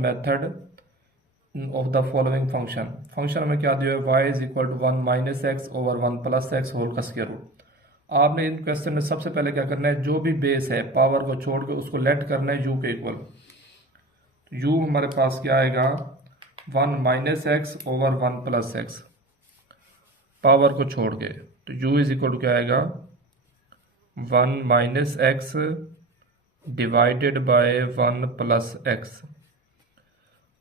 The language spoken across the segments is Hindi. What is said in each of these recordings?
Method of the following function. Function में क्या दिया है, y is equal to 1 minus x over 1 plus x whole का स्क्वायर रूट। आपने इन क्वेश्चन में सबसे पहले क्या करना है, जो भी बेस है पावर को छोड़ के उसको लेट करना है यू के इक्वल। यू हमारे पास क्या आएगा, 1 minus x over 1 plus x power को छोड़ के, तो यू इज इक्वल टू क्या आएगा, 1 minus x divided by 1 plus x.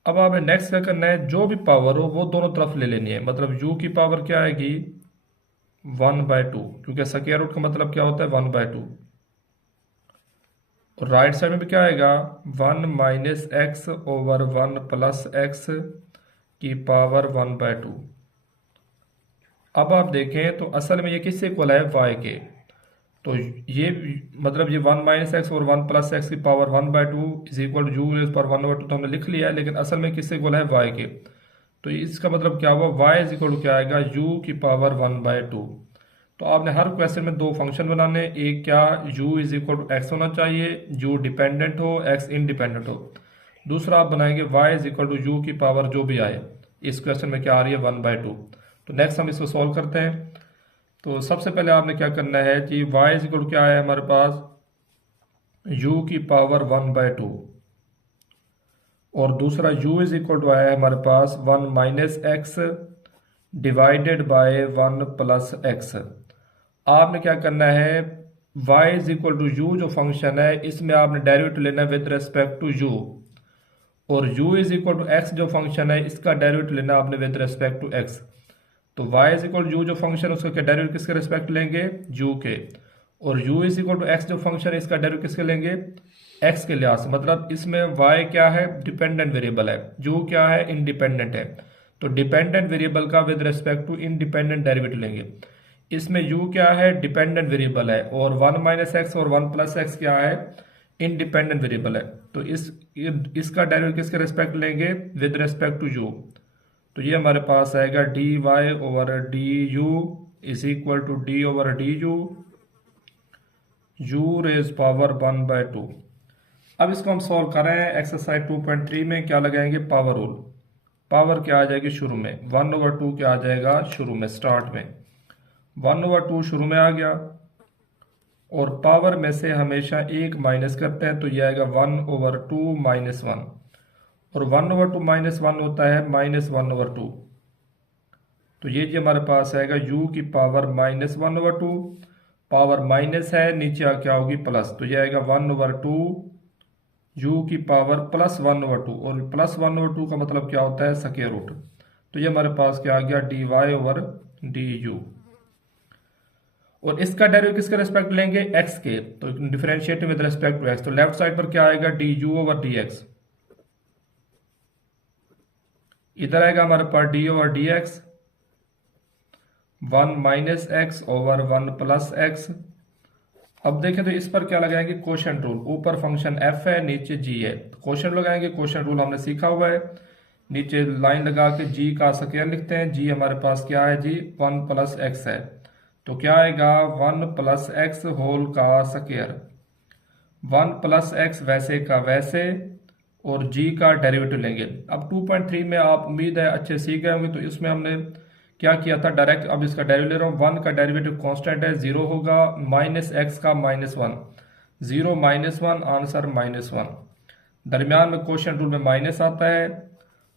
अब आपने नेक्स्ट क्या करना है, जो भी पावर हो वो दोनों तरफ ले लेनी है। मतलब u की पावर क्या आएगी, 1/2, क्योंकि स्क्वायर रूट का मतलब क्या होता है 1/2। और राइट साइड में भी क्या आएगा, 1 minus x over 1 plus x की पावर 1/2। अब आप देखें तो असल में ये किससे इक्वल है, y के। तो ये मतलब ये 1 माइनस एक्स और 1 प्लस एक्स की power 1/2 is equal to u raise पर 1/2 तो हमने लिख लिया है, लेकिन असल में किससे इक्वल है, y के। तो इसका मतलब क्या हुआ, y इज इक्वल टू क्या आएगा, u की पावर 1/2। तो आपने हर क्वेश्चन में दो फंक्शन बनाने, एक क्या, u is equal to x होना चाहिए, u डिपेंडेंट हो एक्स इंडिपेंडेंट हो। दूसरा आप बनाएंगे y is equal to u की पावर जो भी आए। इस क्वेश्चन में क्या आ रही है, 1/2। तो नेक्स्ट हम इसको सॉल्व करते हैं। तो सबसे पहले आपने क्या करना है कि y इज इक्वल टू क्या है हमारे पास, u की पावर 1/2, और दूसरा u इज इक्वल टू आया है हमारे पास 1 minus x divided by 1 plus x. आपने क्या करना है, y is equal to u जो फंक्शन है इसमें आपने डेरिवेटिव लेना है विद रेस्पेक्ट टू u, और u is equal to x जो फंक्शन है इसका डेरिवेटिव लेना आपने विद रेस्पेक्ट टू x। तो y is equal to u जो फंक्शन है उसका डेरिवेटिव किसके रेस्पेक्ट लेंगे, u के, और u is equal to x जो फंक्शन है इसका डेरिवेटिव किसके लेंगे, x के लिहाज से। मतलब इसमें y क्या है, डिपेंडेंट वेरिएबल है, u क्या है, इंडिपेंडेंट है। तो डिपेंडेंट वेरिएबल का with respect to independent derivative लेंगे। इसमें u क्या है, डिपेंडेंट वेरिएबल है, और 1 माइनस एक्स और 1 प्लस एक्स क्या है, इंडिपेंडेंट वेरिएबल है। तो इसका डेरिवेटिव किसके रेस्पेक्ट लेंगे, विद रेस्पेक्ट टू u। तो ये हमारे पास आएगा dy over D u is equal to D over D u raise power 1/2। अब इसको हम सॉल्व कर रहे हैं। एक्सरसाइज 2.3 में क्या लगाएंगे, पावर रूल। पावर क्या आ जाएगी शुरू में, 1/2 क्या आ जाएगा शुरू में, स्टार्ट में 1/2 शुरू में आ गया, और पावर में से हमेशा एक माइनस करते हैं, तो ये आएगा 1/2 माइनस 1, और 1/2 माइनस 1 होता है -1/2। तो ये हमारे पास आएगा u की पावर -1/2, पावर माइनस है नीचे क्या होगी प्लस, तो ये आएगा 1/2 u की पावर +1/2, और +1/2 का मतलब क्या होता है, स्क्वायर रूट। तो ये हमारे पास क्या आ गया, dy ओवर du, और इसका डेरिवेटिव किसके रेस्पेक्ट लेंगे, x के। तो differentiate with respect to x, तो लेफ्ट साइड पर क्या आएगा, du ओवर dx, इधर आएगा हमारे पास d over dx, 1 minus x over 1 plus x. अब देखें तो इस पर क्या लगाएंगे, कोशेंट रूल। ऊपर फंक्शन f है, नीचे g है, तो कोशेंट लगाएंगे। कोशेंट रूल हमने सीखा हुआ है, नीचे लाइन लगा के g का स्क्वायर लिखते हैं। g हमारे पास क्या है जी, 1 प्लस एक्स है, तो क्या आएगा 1 प्लस एक्स होल का स्क्वायर, 1 प्लस एक्स वैसे का वैसे, और g का डेरिवेटिव लेंगे। अब 2.3 में आप उम्मीद है अच्छे सीख गए होंगे। तो इसमें हमने क्या किया था, डायरेक्ट अब इसका डेरिवेटिव ले रहा हूँ। 1 का डेरिवेटिव कांस्टेंट है, 0 होगा, माइनस एक्स का -1, 0 -1 आंसर -1। दरमियान में क्वोशिएंट रूल में माइनस आता है।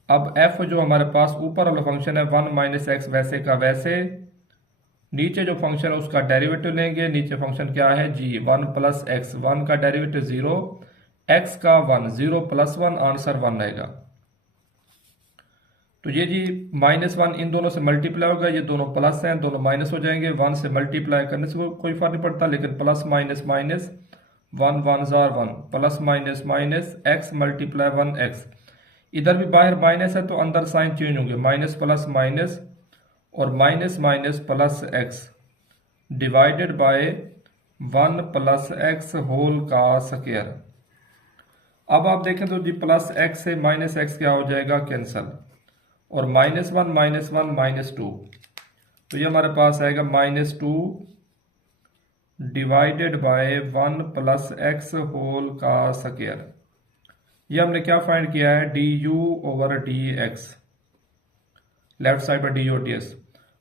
अब f जो हमारे पास ऊपर वाला फंक्शन है 1 माइनस एक्स वैसे का वैसे, नीचे जो फंक्शन है उसका डेरिवेटिव लेंगे। नीचे फंक्शन क्या है g, 1 प्लस एक्स, 1 का डेरिवेटिव 0, x का 1, 0 + 1 आंसर 1 आएगा। तो ये जी -1 इन दोनों से मल्टीप्लाई होगा, ये दोनों प्लस हैं, दोनों माइनस हो जाएंगे। 1 से मल्टीप्लाई करने से कोई फर्क नहीं पड़ता, लेकिन प्लस माइनस माइनस 1 1 जार 1, plus minus minus x multiply 1x। इधर भी बाहर माइनस है तो अंदर साइन चेंज होंगे, माइनस प्लस माइनस, और minus minus plus x divided by 1 plus x whole का स्क्वायर। अब आप देखें तो जी प्लस x से माइनस x क्या हो जाएगा, कैंसल, और -1 -1 -2, तो ये हमारे पास आएगा -2 divided by 1 plus x whole का स्क्वायर। ये हमने क्या फाइंड किया है, d you over D x, left side पर डी यू और डी एक्स।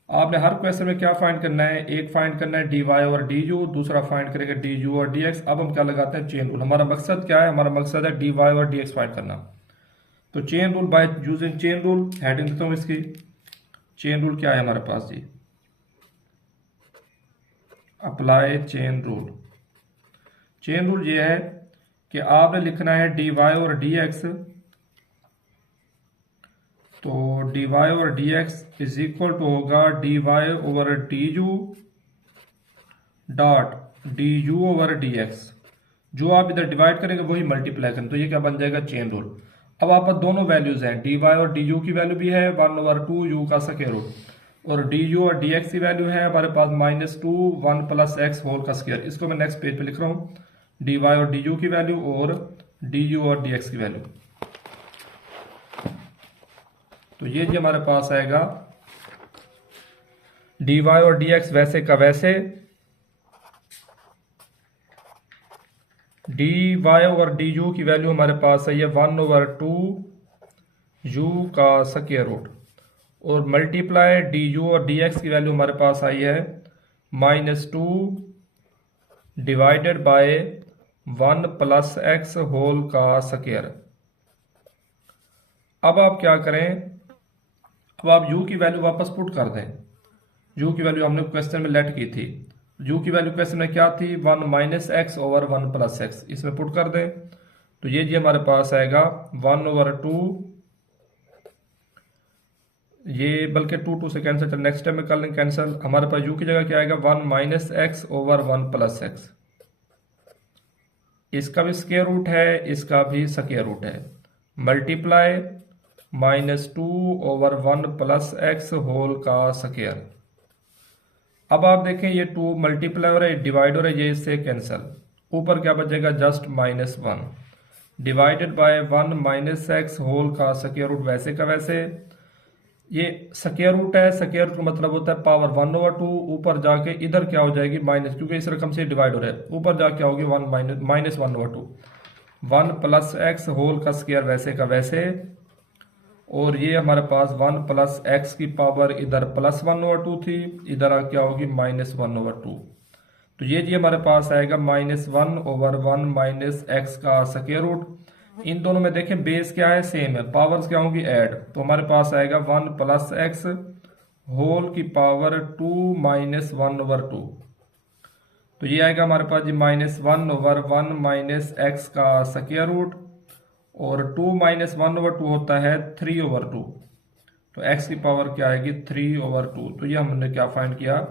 आपने हर क्वेश्चन में क्या फाइंड करना है, एक फाइंड करना है डी वाई और डी यू, दूसरा फाइंड करेंगे डी यू और डी एक्स। अब हम क्या लगाते हैं, चेन रूल। हमारा मकसद क्या है, हमारा मकसद है डी वाई और डी एक्स फाइंड करना। तो chain rule, by using chain rule, heading देता हूँ इसकी। चेन रूल क्या है हमारे पास जी, apply chain rule. Chain rule ये है कि आपने लिखना है डी वाई और डी एक्स, तो डी वाई और D x is equal to होगा D Y over D you dot D you over D X. जो आप इधर डिवाइड करेंगे वही मल्टीप्लाई करें, तो ये क्या बन जाएगा, चेन रूल। अब आप पास दोनों वैल्यूज हैं, डी वाई और डी यू की वैल्यू भी है 1/2 यू का स्क्वायर रूट, और डी यू और डी एक्स की वैल्यू है हमारे पास -2 1 + x होल का स्क्वायर। इसको मैं नेक्स्ट पेज पे लिख रहा हूँ, डी वाई और डी यू की वैल्यू और डी यू और डी एक्स की वैल्यू। तो ये जी हमारे पास आएगा डी वाई और डी एक्स वैसे का वैसे, डी वाई और डी यू की वैल्यू हमारे पास है ये 1/2 यू का स्क्वायर रूट, और मल्टीप्लाई डी यू और डी एक्स की वैल्यू हमारे पास आई है -2 डिवाइडेड बाय 1 + x होल का स्क्वायर। अब आप क्या करें, अब आप u की वैल्यू वापस पुट कर दें। u की वैल्यू हमने क्वेश्चन में लेट की थी, u की वैल्यू क्वेश्चन में क्या थी, 1 - x ओवर 1 + x, इसमें पुट कर दें। तो ये जी हमारे पास आएगा 1/2, ये बल्कि 2 से कैंसिल, चल नेक्स्ट टाइम में कर लेंगे कैंसिल। हमारे पास u की जगह क्या आएगा, 1 - x ओवर 1 + x। इसका भी स्क्वायर रूट है, इसका भी स्क्वायर रूट है, मल्टीप्लाई -2 ओवर 1 + x होल का स्क्वायर। अब आप देखें ये 2 मल्टीप्लाई हो रहा है, डिवाइड हो रहा है, ये इससे कैंसिल, ऊपर क्या बचेगा, just -1 divided by 1 - x whole का स्क्वायर रूट। वैसे का वैसे ये स्क्वायर रूट है, स्क्वायर रूट का मतलब होता है पावर 1/2, ऊपर जाके इधर क्या हो जाएगी माइनस, क्योंकि इस रकम से डिवाइड हो रहा है, ऊपर जाके क्या होगी -1/2, 1 + x होल का स्क्वायर वैसे का वैसे, और ये हमारे पास 1 + x की पावर इधर +1/2 थी, इधर आ क्या होगी -1/2। तो ये जी हमारे पास आएगा -1/1 - x का स्क्वायर रूट। इन दोनों में देखें बेस क्या है, सेम है, पावर्स क्या होंगी ऐड, तो हमारे पास आएगा 1 + x होल की पावर 2 - 1/2। तो ये आएगा हमारे पास जी -1/1 - x का स्क्वायर रूट, और 2 - 1/2 होता है 3/2, तो x की पावर क्या आएगी 3/2। तो ये हमने क्या फाइंड किया,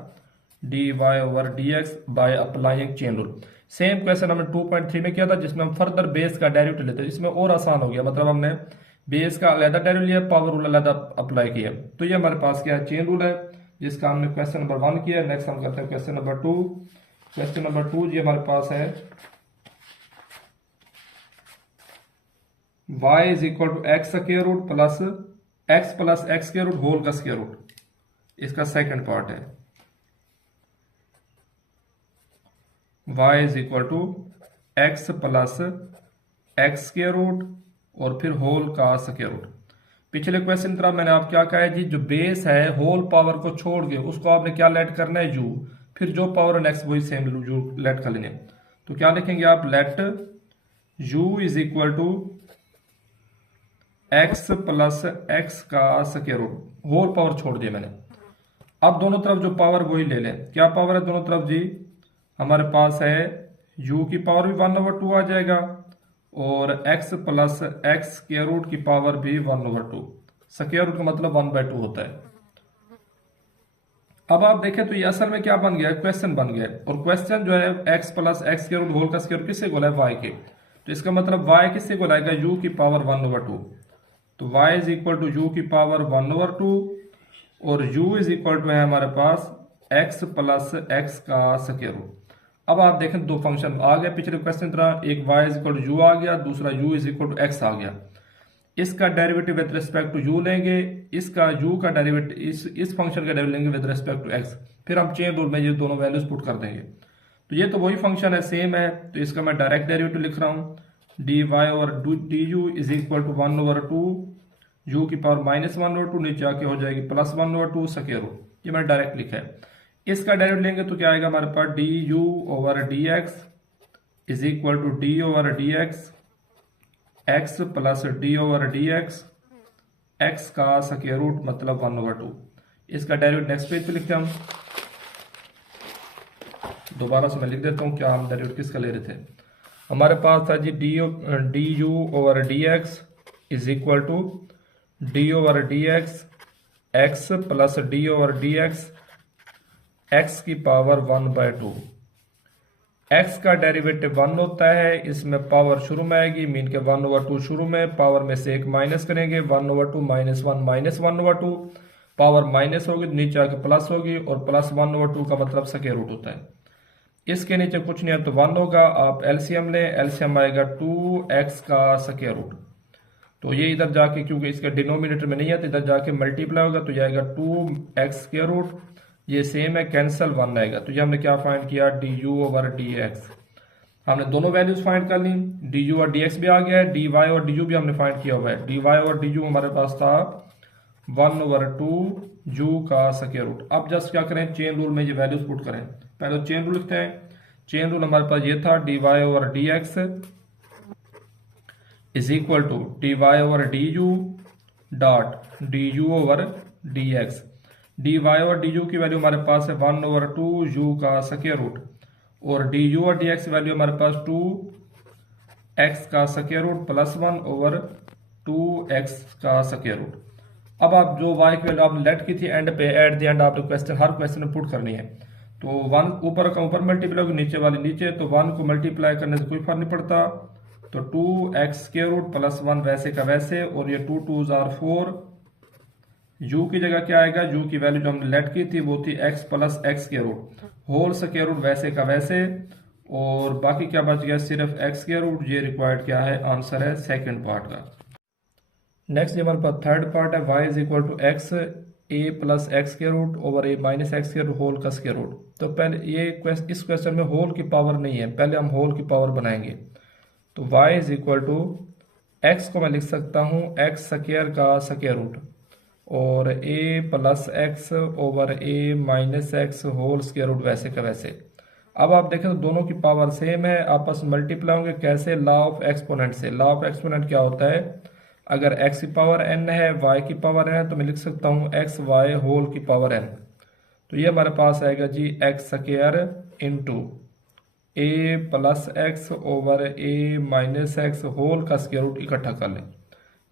d Y over D x by applying chain rule. Same question हमने 2.3 में किया था, जिसमें हम फर्दर बेस का डेरिवेटिव लेते हैं, इसमें और आसान हो गया, मतलब हमने बेस का अलग डेरिवेटिव लिया, पावर रूल अलग अप्लाई किया। तो ये हमारे पास क्या है, चेन रूल है, जिसका हमने क्वेश्चन नंबर 1 किया। नेक्स्ट हम करते हैं क्वेश्चन नंबर 2। क्वेश्चन नंबर 2 जी हमारे पास है y = x square root plus x + x square root whole का स्क्वायर रूट, इसका सेकंड पार्ट है। y = x + x square root और फिर होल का स्क्वायर रूट। पिछले क्वेश्चन की तरह मैंने आप क्या कहा है जी, जो बेस है होल पावर को छोड़ के उसको आपने क्या लेट करना है, u, फिर जो पावर नेक्स्ट वही सेम u लेट कर लेने। तो क्या लिखेंगे आप, लेट u = x + x का स्क्वायर रूट, होल पावर छोड़ दिया मैंने। अब दोनों तरफ जो पावर वही ले लें, क्या पावर है दोनों तरफ जी, हमारे पास है u की पावर भी 1/2 आ जाएगा, और x + x स्क्वायर रूट की पावर भी 1/2, स्क्वायर रूट का मतलब 1/2 होता है। अब आप देखें तो ये असल में क्या बन गया, क्वेश्चन बन गया, और क्वेश्चन जो है x + x square root whole का स्क्वायर रूट किससे गोला है, y के, तो इसका मतलब y किससे गोलाएगा, u की पावर 1/2। तो y = u की पावर 1/2, और u = है हमारे पास x + x का स्क्वायर रूट। अब आप देखें दो फंक्शन आ गए पिछले क्वेश्चन की तरह, एक y = u आ गया, दूसरा u = x आ गया। इसका derivative with respect to u लेंगे, इसका u का डेरिवेटिव इस फंक्शन का डेरिवेटिव लेंगे विद रिस्पेक्ट टू x, फिर हम चेन रूल में ये दोनों वैल्यूज पुट कर देंगे। तो ये तो वही फंक्शन है, सेम है, तो इसका मैं डायरेक्ट डेरिवेटिव लिख रहा हूँ, d Y over D u is equal to 1/2 u की पावर -1/2, नीचे आके हो जाएगी +1/2 स्क्वायर रूट। ये मैंने डायरेक्ट लिखा है। इसका डायरेक्ट लेंगे तो क्या आएगा हमारे पास, D you over D x is equal to D over D x x plus D over D x X का स्क्वायर रूट मतलब 1/2। इसका डायरेक्ट नेक्स्ट पेज पे लिखते हैं हम। दोबारा से मैं लिख देता हूँ क्या हम डायरेक्ट किसका ले रहे थे। हमारे पास था जी d you over D x is equal to D over D x x plus D over D x x की पावर 1/2। एक्स का डेरिवेटिव 1 होता है, इसमें पावर शुरू में आएगी, मीन के 1/2 शुरू में, पावर में से एक माइनस करेंगे, 1/2 -1 -1/2, पावर माइनस होगी तो नीचे आके प्लस होगी, और प्लस 1/2 का मतलब स्क्वायर रूट होता है। इसके नीचे कुछ नहीं है तो 1 होगा। आप एलसीएम लें, एलसीएम आएगा 2x का स्क्वायर रूट। तो ये इधर जाके क्योंकि इसके डिनोमिनेटर में नहीं है तो इधर जाके मल्टीप्लाई होगा तो ये आएगा 2x स्क्वायर रूट। ये सेम है, कैंसल 1 आएगा। तो ये हमने क्या फाइंड किया, D you over D x. हमने दोनों वैल्यूज फाइंड कर ली, डी यू और डी एक्स भी आ गया है, डी वाई और डी यू भी हमने फाइंड किया हुआ है। डी वाई और डी यू हमारे पास था 1/2 यू का स्क्वायर रूट। अब जस्ट क्या करें, चेन रूल में ये वैल्यूज पुट करें। पहले चेन रूल लिखते हैं। चेन रूल हमारे पास ये था, d Y over D x is equal to d Y over D you dot D you over D x. D Y और डी यू की वैल्यू हमारे पास है 1/2 यू का स्क्वायर रूट, और डी यू और डी एक्स की वैल्यू हमारे पास 2x का स्क्वायर रूट प्लस 1/2x का स्क्वायर रूट। अब आप जो y की वैल्यू आपने लेट की थी एंड पे, एट द एंड आपने क्वेश्चन हर क्वेश्चन में पुट करनी है। तो 1 ऊपर का ऊपर मल्टीप्लाई होगी, नीचे वाली नीचे, तो 1 को मल्टीप्लाई करने से कोई फर्क नहीं पड़ता। तो 2x स्क्वायर रूट प्लस 1 वैसे का वैसे, और ये 2 2s are 4। u की जगह क्या आएगा, u की वैल्यू जो हमने लेट की थी वो थी x plus x square root, whole square root वैसे का वैसे, और बाकी क्या बच गया, सिर्फ x स्क्वायर रूट। ये रिक्वायर्ड क्या है, आंसर है सेकंड पार्ट का। नेक्स्ट हमारे पास थर्ड पार्ट है, y is equal to x a plus x square root over a minus x square whole का स्क्वायर रूट। तो पहले ये इस क्वेश्चन में होल की पावर नहीं है, पहले हम होल की पावर बनाएंगे। तो y is equal to x को मैं लिख सकता हूँ एक्स स्क्वायर का स्क्वायर रूट, और a plus x over a minus x whole square root वैसे का वैसे। अब आप देखें तो दोनों की पावर सेम है, आपस में मल्टीप्लाई होंगे। कैसे, लॉ ऑफ एक्सपोनेंट से। लॉ ऑफ एक्सपोनेंट क्या होता है, अगर x की पावर n है, y की पावर n है, तो मैं लिख सकता हूँ एक्स वाई होल की पावर n। तो ये हमारे पास आएगा जी X square into a plus x over a minus x whole का स्क्वायर रूट इकट्ठा कर लें,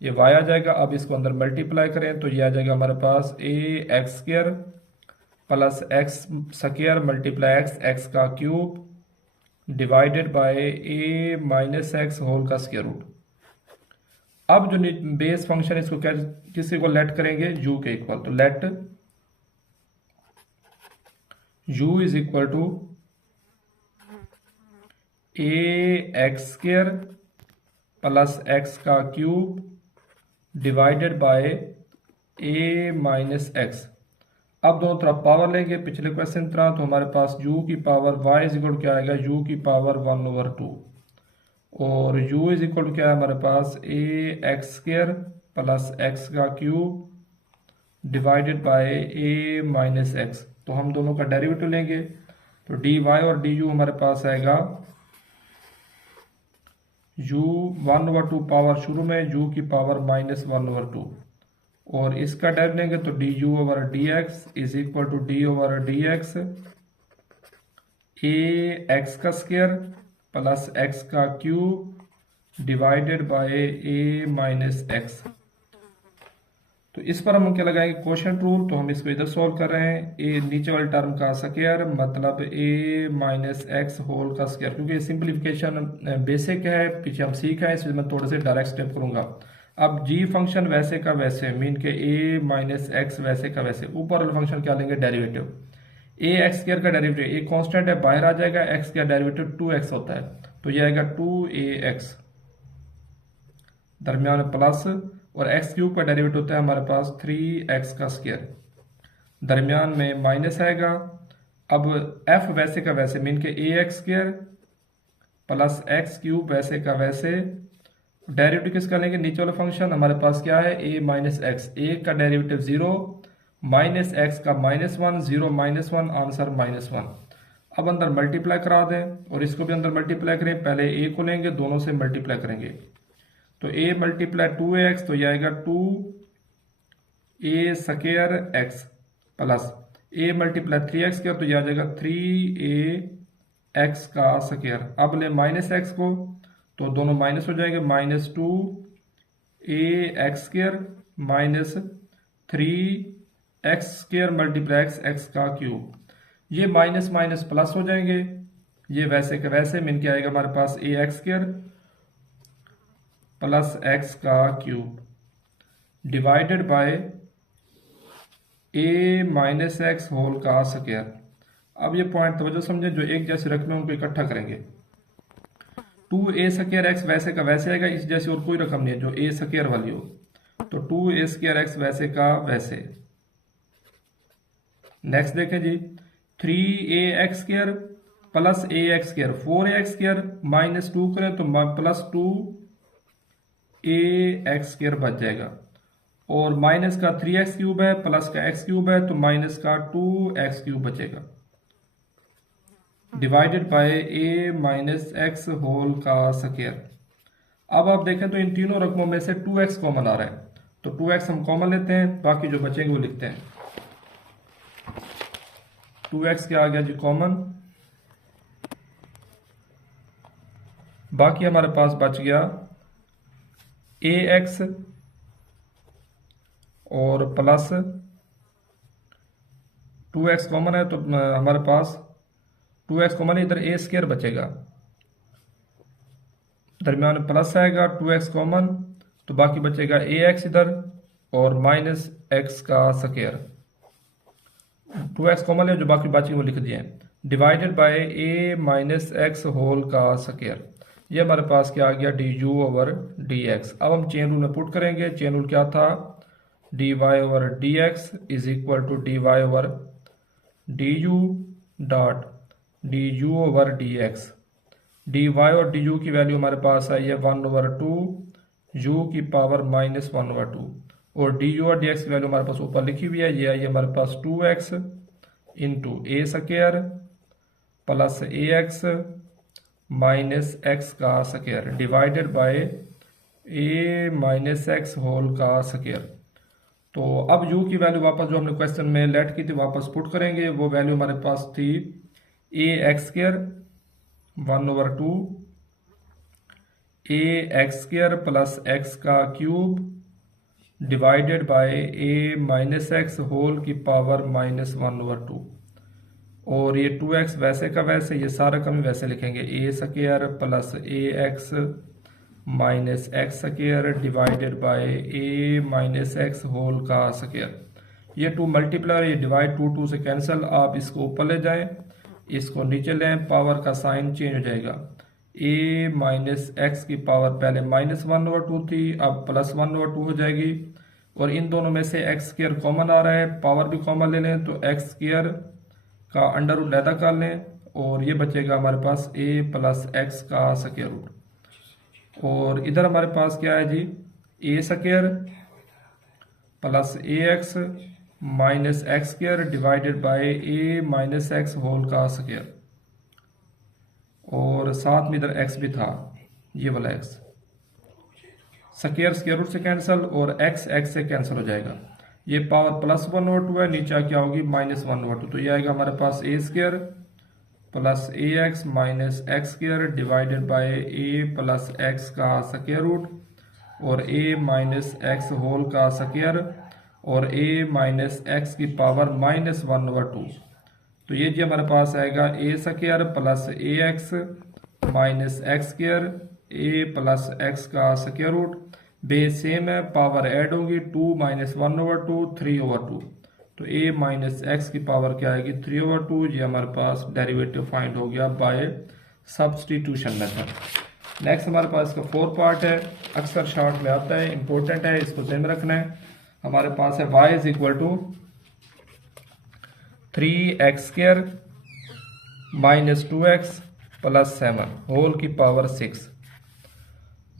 ये y आ जाएगा। अब इसको अंदर मल्टीप्लाई करें तो ये आ जाएगा हमारे पास a X square plus x square multiply X का cube divided by a minus x whole का स्क्वायर रूट। अब जो बेस फंक्शन इसको क्या, किसी को लेट करेंगे u के इक्वल, तो let u is equal to a X square plus x का cube divided by a minus X. अब दोनों तरफ पावर लेंगे पिछले क्वेश्चन की तरह, तो हमारे पास u की पावर y इज इक्वल क्या आएगा, u की पावर 1/2, और u इज इक्वल क्या है हमारे पास a X square plus x का cube divided by a minus x. तो हम दोनों का डेरिवेटिव लेंगे, तो dy और du हमारे पास आएगा u 1/2 पावर शुरू में, u की पावर -1/2, और इसका डेरिवेटिव लेंगे तो du over dx is equal to d over dx a x का स्क्वायर प्लस एक्स का cube divided by a minus x. तो इस पर हम क्या लगाएंगे, क्वोशंट रूल। तो हम इसको इधर सॉल्व कर रहे हैं, a नीचे वाले टर्म का स्क्वायर मतलब a माइनस एक्स होल का स्क्वायर, क्योंकि सिंप्लीफिकेशन बेसिक है, पीछे हम सीखा है, इसलिए मैं थोड़े से डायरेक्ट स्टेप करूंगा। अब g फंक्शन वैसे का वैसे, मीन के a माइनस एक्स वैसे का वैसे, ऊपर वाले फंक्शन क्या लेंगे, डेरिवेटिव। a एक्स स्क्वायर का डेरिवेटिव, a कांस्टेंट है बाहर आ जाएगा, x का डेरिवेटिव 2x होता है, तो ये आएगा 2ax, दरमियान प्लस, और x क्यूब का डेरिवेटिव होता है हमारे पास 3x का स्क्वायर, दरमियान में माइनस आएगा। अब f वैसे का वैसे, मीन के a X square plus x cube वैसे का वैसे। डेरिवेटिव किसका लेंगे, नीचे वाला फंक्शन हमारे पास क्या है ए माइनस एक्स, ए का डेरिवेटिव 0, माइनस एक्स का -1, 0 -1, आंसर -1। अब अंदर मल्टीप्लाई करा दें और इसको भी अंदर मल्टीप्लाई करें, पहले ए को लेंगे दोनों से मल्टीप्लाई करेंगे, तो ए मल्टीप्लाई 2x तो यह आएगा 2a square x plus A multiply 3x square तो यह आ जाएगा 3a x का स्क्वायर। अब ले माइनस एक्स को तो दोनों माइनस हो जाएंगे, -2a x square minus 3x square multiply x का क्यूब। ये माइनस माइनस प्लस हो जाएंगे, ये वैसे के वैसे मिल के आएगा हमारे पास a x square plus x का cube divided by a minus x whole का स्क्वायर। अब ये पॉइंट तवज्जो समझे, जो एक जैसे रकम है उनको इकट्ठा करेंगे। 2a स्क्वायर एक्स वैसे का वैसे आएगा, इस जैसी और कोई रकम नहीं है जो a स्क्वायर वाली हो, तो 2a स्क्वायर एक्स वैसे का वैसे। नेक्स्ट देखें जी, 3a x square plus a x square, 4a x square minus 2 करें तो प्लस 2a x स्क्वायर बच जाएगा, और माइनस का 3x क्यूब है प्लस का x क्यूब है तो माइनस का 2x क्यूब बचेगा divided by a minus x whole का स्क्वायर। अब आप देखें तो इन तीनों रकमों में से 2x कॉमन आ रहा है, तो 2x हम कॉमन लेते हैं, बाकी जो बचेंगे वो लिखते हैं। 2x क्या आ गया जी कॉमन, बाकी हमारे पास बच गया ax और प्लस 2x कॉमन है तो हमारे पास 2x कॉमन है, इधर a स्क्वायर बचेगा, दरमियान में प्लस आएगा, 2x कॉमन तो बाकी बचेगा ax इधर और माइनस x का स्क्वायर। 2x कॉमन है, जो बाकी बची वो लिख दिए, divided by a minus x whole का स्क्वायर। ये हमारे पास क्या आ गया du ओवर dx। अब हम चेन रूल में पुट करेंगे, चेन रूल क्या था, dy over dx is equal to dy over du dot du over dx। dy और du की वैल्यू हमारे पास आई है 1/2 u की पावर -1/2, और du और dx की वैल्यू हमारे पास ऊपर लिखी हुई है, ये आई है हमारे पास 2x into a square plus ax minus X का square divided by a minus x whole का स्क्वायर। तो अब u की वैल्यू वापस जो हमने क्वेश्चन में लेट की थी वापस पुट करेंगे, वो वैल्यू हमारे पास थी a X square 1/2 a X square plus x का cube divided by a minus x whole की पावर -1/2, और ये 2x वैसे का वैसे, ये सारा कम वैसे लिखेंगे, a square plus ax minus x square divided by a minus x whole का स्क्वायर। ये 2 मल्टीप्लाई, ये डिवाइड 2 से कैंसिल, आप इसको ऊपर ले जाएं, इसको नीचे लें, पावर का साइन चेंज हो जाएगा, a माइनस एक्स की पावर पहले -1/2 थी, अब +1/2 हो जाएगी, और इन दोनों में से x स्क्वायर कॉमन आ रहा है, पावर भी कॉमन ले लें तो x स्क्वायर का अंडर रूट लैदा कर लें, और ये बचेगा हमारे पास a प्लस एक्स का स्क्वायर रूट, और इधर हमारे पास क्या है जी a square plus ax minus x square divided by a minus x whole का स्क्वायर, और साथ में इधर x भी था, ये वाला x स्क्वायर स्क्वायर रूट से कैंसिल और x x से कैंसिल हो जाएगा, ये पावर +1/2 है, नीचे क्या होगी -1/2, तो ये आएगा हमारे पास a square plus ax minus x square divided by a plus x का स्क्वायर रूट, और a माइनस एक्स होल का स्क्वायर, और a माइनस एक्स की पावर -1/2, तो ये जी हमारे पास आएगा a square plus ax minus x square a plus x का स्क्वायर रूट, बेस सेम है, पावर ऐड होगी, 2 माइनस 1/2 3/2, तो a माइनस एक्स की पावर क्या आएगी 3/2। ये हमारे पास डेरिवेटिव फाइंड हो गया बाय सब्सटीट्यूशन मेथड। नेक्स्ट हमारे पास इसका 4 पार्ट है, अक्सर शॉर्ट में आता है, इंपॉर्टेंट है, इसको ध्यान में रखना है। हमारे पास है y is equal to 3x square minus 2x plus 7 होल की पावर 6।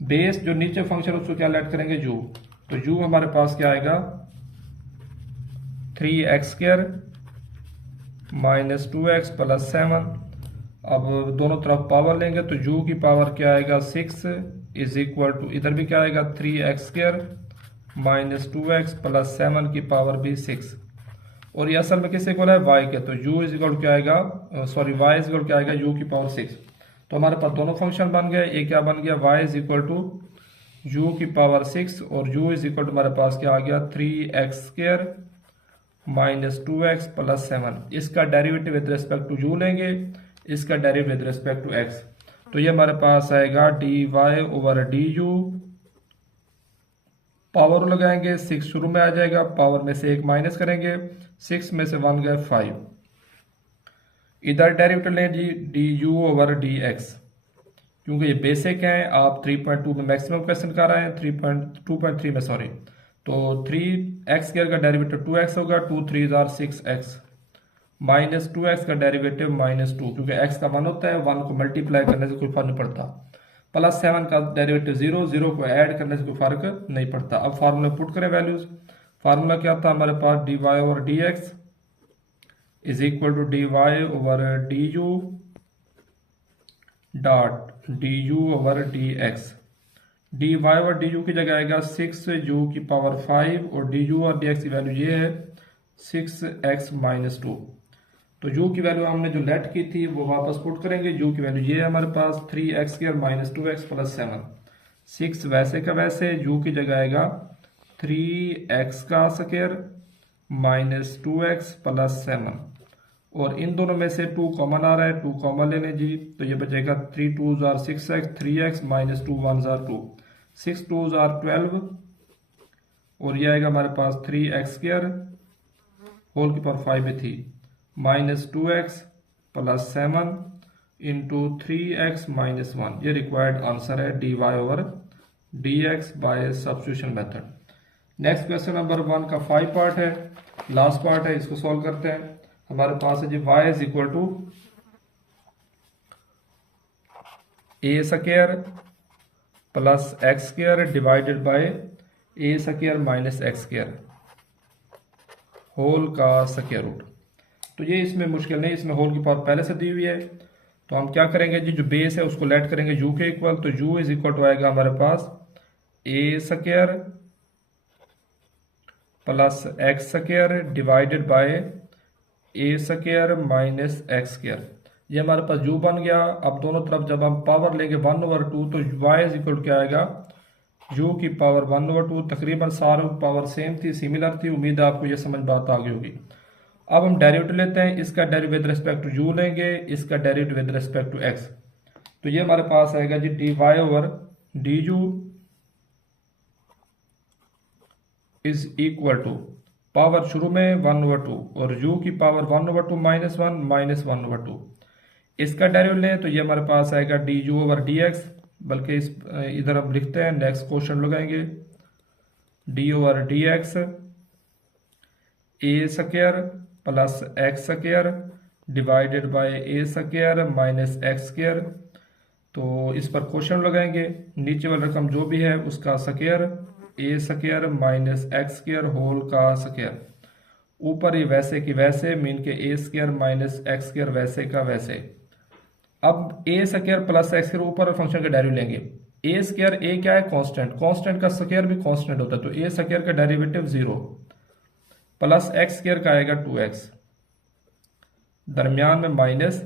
बेस जो नीचे फंक्शन उसको क्या लेट करेंगे यू, तो यू हमारे पास क्या आएगा 3x² माइनस 2x प्लस 7। अब दोनों तरफ पावर लेंगे तो u की पावर क्या आएगा 6 इज इक्वल टू इधर भी क्या आएगा 3x² माइनस 2x प्लस 7 की पावर भी 6। और ये असल में किससे इक्वल है y के, तो u इज इक्वल क्या आएगा y इज इक्वल क्या आएगा u की पावर 6। तो हमारे पास दोनों फंक्शन बन गए। एक क्या बन गया y is equal to u की पावर 6 और u इज इक्वल टू हमारे पास क्या आ गया 3x² माइनस 2x प्लस 7। इसका derivative with respect to u लेंगे, इसका derivative with respect to x। तो ये हमारे पास आएगा dy ओवर du, पावर लगाएंगे 6 शुरू में आ जाएगा, पावर में से 1 माइनस करेंगे, 6 में से 1 गए 5। इधर डेरिवेटिव लें जी du ओवर dx, क्योंकि ये बेसिक हैं। आप 3.2 में मैक्सिमम क्वेश्चन कर रहे हैं, 3.2.3 में सॉरी। तो 3x² का डेरिवेटिव 2x होगा, 2 3 6x माइनस 2x का डेरिवेटिव -2, क्योंकि x का 1 होता है, 1 को मल्टीप्लाई करने से कोई फर्क नहीं पड़ता। प्लस 7 का डेरिवेटिव 0, 0 को ऐड करने से कोई फर्क नहीं पड़ता। अब फार्मूला पुट करें वैल्यूज। फार्मूला क्या था हमारे पास dy over dx is equal to dy over du dot du over dx। dy over du की जगह आएगा 6u की पावर 5 और du और dx की वैल्यू ये है 6x माइनस 2। तो u की वैल्यू हमने जो लेट की थी वो वापस पुट करेंगे। u की वैल्यू ये है हमारे पास 3x² माइनस 2x प्लस 7। 6 वैसे का वैसे, u की जगह आएगा 3x² माइनस 2x प्लस 7 और इन दोनों में से 2 कॉमन आ रहा है, 2 कॉमन ले लें जी, तो ये बचेगा 3 2 6x, 3x माइनस 2 1 2, 6 2 12 और ये आएगा हमारे पास 3x² होल की पावर 5 में थी minus 2x plus 7 into 3x minus 1। ये रिक्वायर्ड आंसर है dy over dx by substitution method. Next question number 1 का 5 पार्ट है, लास्ट पार्ट है, इसको सॉल्व करते हैं। हमारे पास है जी y is equal to a² plus x² divided by a² minus x² whole का स्क्वायर रूट। तो ये इसमें मुश्किल नहीं, इसमें होल की पावर पहले से दी हुई है। तो हम क्या करेंगे जी, जो बेस है उसको लेट करेंगे u के इक्वल, तो u इज इक्वल टू आएगा हमारे पास a² plus x² divided by a² minus x²। ये हमारे पास u बन गया। अब दोनों तरफ जब हम पावर लेंगे 1/2 तो y इज इक्वल क्या आएगा u की पावर 1/2। तकरीबन सारों पावर सेम थी, सिमिलर थी। उम्मीद है आपको ये समझ बात आ गई होगी। अब हम डेरिवेटिव लेते हैं, इसका derivative with respect to u लेंगे, इसका derivative with respect to x। तो ये हमारे पास आएगा जी dy over du is equal to power शुरू में 1/2 और u की पावर 1/2 माइनस 1 माइनस 1/2। इसका डेरिवेटिव लें तो ये हमारे पास आएगा du ओवर dx, बल्कि इस इधर हम लिखते हैं, नेक्स्ट क्वेश्चन लगाएंगे d over dx a² plus x² divided by a² minus x²। तो इस पर क्वेश्चन लगाएंगे, नीचे वाला रकम जो भी है उसका square, a² minus x² whole का स्क्वायर। ऊपर ही वैसे की वैसे, मीन के a² माइनस x² वैसे का वैसे। अब a² प्लस x² ऊपर फंक्शन का डेरिवेटिव लेंगे। a² क्या है कांस्टेंट, कांस्टेंट का स्क्वायर भी कांस्टेंट होता है, तो a² का डेरिवेटिव 0 प्लस x² का आएगा 2x, दरमियान में माइनस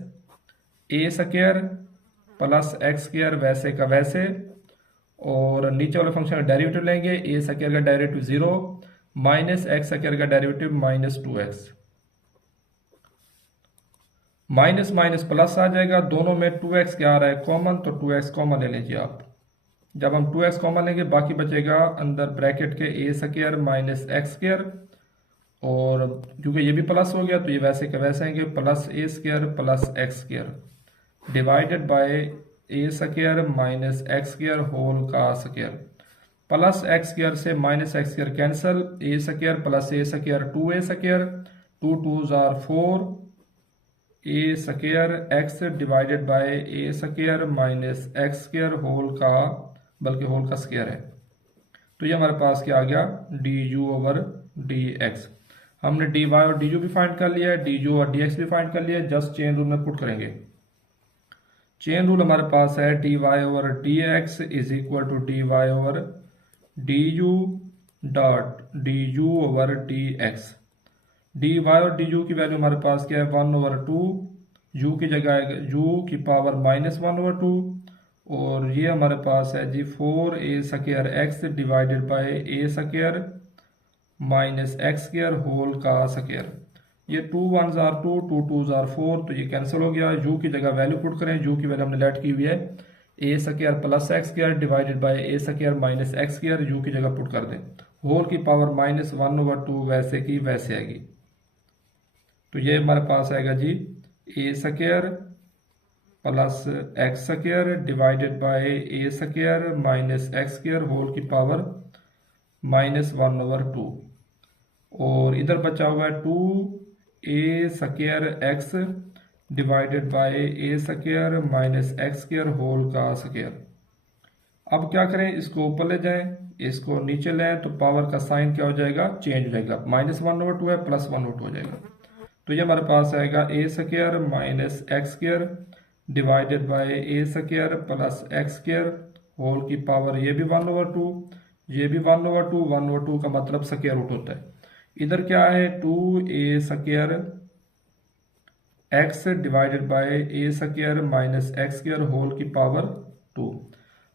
a² प्लस x² वैसे का वैसे और नीचे वाले फंक्शन का डेरिवेटिव लेंगे। a² का डेरिवेटिव 0 माइनस x² का derivative minus 2x, minus minus plus आ जाएगा। दोनों में 2x क्या आ रहा है कॉमन, तो 2x कॉमन ले लीजिए आप। जब हम 2x कॉमन लेंगे बाकी बचेगा अंदर ब्रैकेट के a² माइनस x² और क्योंकि ये भी प्लस हो गया तो ये वैसे के वैसे आएंगे plus a² plus x² divided by a² minus x² whole का स्क्वायर। प्लस x² से minus x² cancel, a² plus a² 2a², 2 2 4 a square x divided by A square minus x square whole का, बल्कि होल का स्क्वायर है। तो ये हमारे पास क्या आ गया, d you over D x. हमने डी वाई और डी यू भी फाइंड कर लिया है, डी यू और डी एक्स भी फाइंड कर लिया है। जस्ट चेन रूल में पुट करेंगे। चेन रूल हमारे पास है D Y over D x is equal to d Y over D you dot D you over D x. D Y और डी यू की वैल्यू हमारे पास क्या है, 1/2, यू की जगह यू की पावर -1/2, और ये हमारे पास है जी 4a square x divided by A square minus x square whole का स्क्वायर। ये 2 1s are 2, 2 2s are 4, तो ये कैंसिल हो गया। यू की जगह वैल्यू पुट करें, यू की वैल्यू हमने लेट की हुई है A square plus x square divided by A square minus x square, U की जगह पुट कर दें। होल की पावर -1/2 वैसे की वैसे आएगी। तो ये हमारे पास आएगा जी A square plus x square divided by A square minus x square whole की पावर -1/2, और इधर बचा हुआ है 2a square x divided by A square minus x square whole का स्क्वायर। अब क्या करें, इसको ऊपर ले जाएं, इसको नीचे लें, तो पावर का साइन क्या हो जाएगा, चेंज हो जाएगा। -1/2 है, +1/2 हो जाएगा। तो ये हमारे पास आएगा A square minus x square divided by A square plus x square whole की पावर, ये भी 1/2, ये भी 1/2, 1/2 का मतलब स्क्वायर रूट होता है। इधर क्या है, 2a square x divided by A square minus x square whole की पावर 2।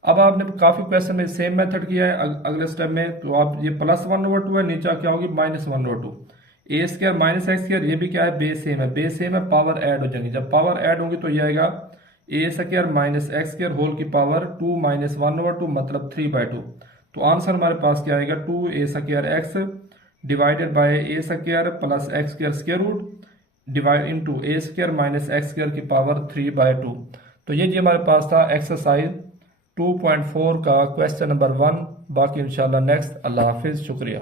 अब आपने काफी क्वेश्चन में सेम मेथड किया है अगले स्टेप में, तो आप ये +1/2 है, नीचे क्या होगी -1/2। A square minus x square, ये भी क्या है, बेस सेम है, बेस सेम है, पावर ऐड हो जाएंगी। जब पावर ऐड होगी तो ये आएगा A square minus x square whole की पावर 2 -1/2 मतलब 3/2। तो आंसर हमारे पास क्या आएगा, 2a square x divided by A square plus x square square root divide into a square minus x square की पावर 3/2। तो ये जी हमारे पास था एक्सरसाइज 2.4 का क्वेश्चन नंबर 1। बाकी इंशाल्लाह नेक्स्ट। अल्लाह हाफिज, शुक्रिया।